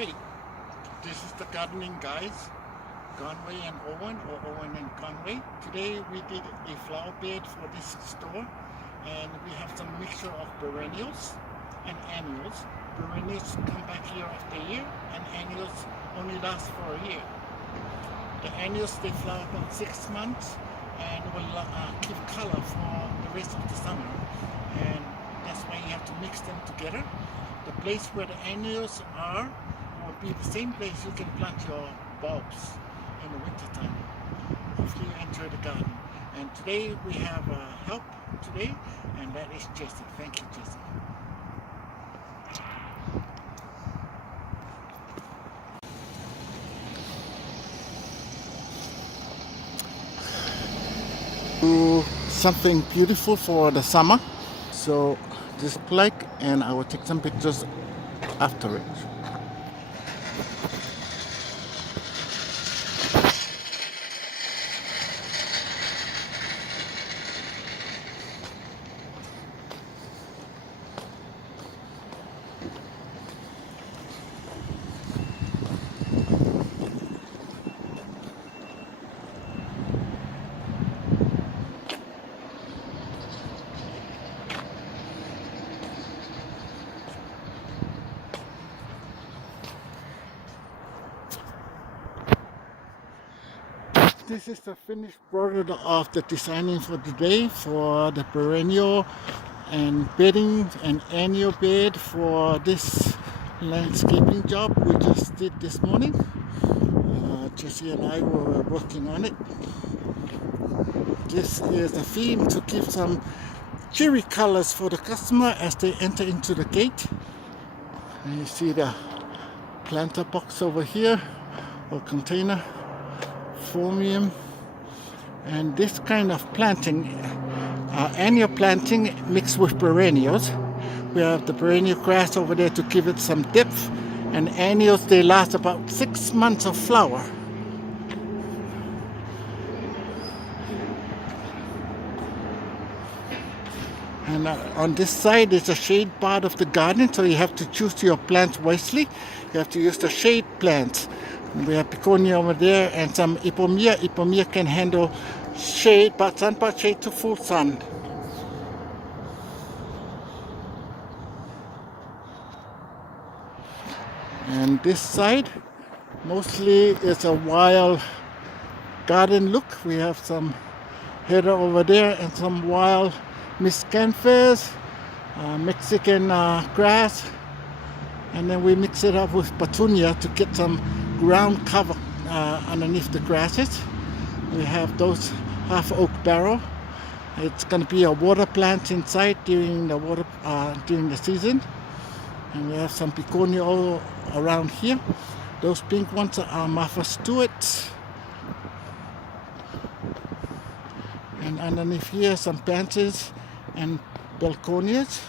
Hi, this is the gardening guys, Conway and Owen, or Owen and Conway. Today we did a flower bed for this store, and we have some mixture of perennials and annuals. Perennials come back year after year, and annuals only last for a year. The annuals, they flower about 6 months and will keep color for the rest of the summer, and that's why you have to mix them together. The place where the annuals are will be the same place you can plant your bulbs in the winter time. Hopefully you enjoy the garden. And today we have help today, and that is Jessy. Thank you, Jessy. Do something beautiful for the summer. So this look like, and I will take some pictures after it. This is the finished product of the designing for today for the perennial and bedding and annual bed for this landscaping job we just did this morning. Jessy and I were working on it. This is a theme to give some cheery colors for the customer as they enter into the gate. And you see the planter box over here, or container, phormium. And this kind of planting, annual planting mixed with perennials. We have the perennial grass over there to give it some depth, and annuals, they last about 6 months of flower. And on this side is a shade part of the garden, so you have to choose your plants wisely. You have to use the shade plants. We have Piconia over there and some Ipomea. Ipomea can handle shade, but shade to full sun. And this side mostly is a wild garden look. We have some heather over there and some wild miscanthus, Mexican grass, and then we mix it up with petunia to get some ground cover underneath the grasses. We have those half oak barrel. It's going to be a water plant inside during the season. And we have some Piconia all around here. Those pink ones are Martha Stewart. And underneath here some pansies and balconias.